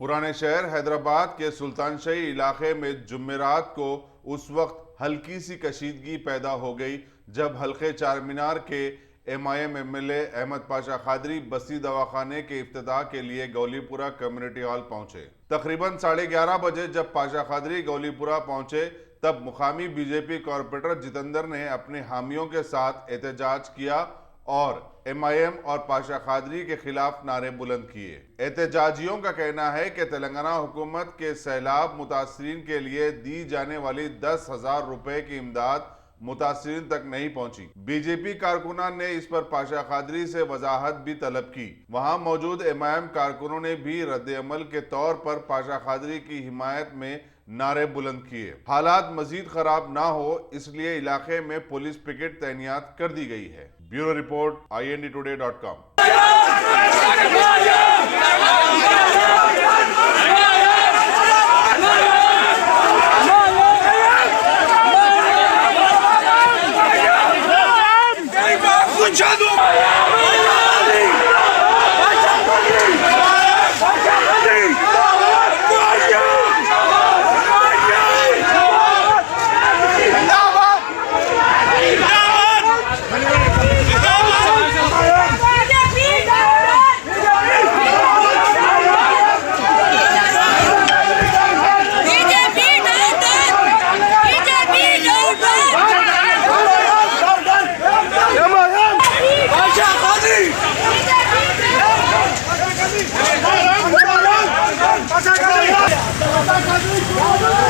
پرانے شہر حیدرآباد کے سلطان شاہی علاقے میں جمعرات کو اس وقت ہلکی سی کشیدگی پیدا ہو گئی جب حلقے چار مینار کے M I M L A Ahmed Pasha Quadri بستی دواخانے کے افتتاح کے لیے گولی پورہ کمیونٹی ہال پہنچے۔ تقریباً 11:30 بجے جب پاشا قادری گولی پورہ پہنچے تب مقامی بی جے پی کارپوریٹر جتندر نے اپنے حامیوں کے ساتھ احتجاج کیا اور ایم آئی ایم اور پاشا قادری کے خلاف نعرے بلند کیے۔ احتجاجیوں کا کہنا ہے کہ تلنگانہ حکومت کے سیلاب متاثرین کے لیے دی جانے والی 10,000 روپے کی امداد متاثرین تک نہیں پہنچی۔ بی جے پی کارکنان نے اس پر پاشا قادری سے وضاحت بھی طلب کی۔ وہاں موجود ایم آئی ایم کارکنوں نے بھی رد عمل کے طور پر پاشا قادری کی حمایت میں نعرے بلند کیے۔ حالات مزید خراب نہ ہو اس لیے علاقے میں پولیس پکیٹ تعینات کر دی گئی ہے۔ Bureau report INDtoday.com۔ Pasa,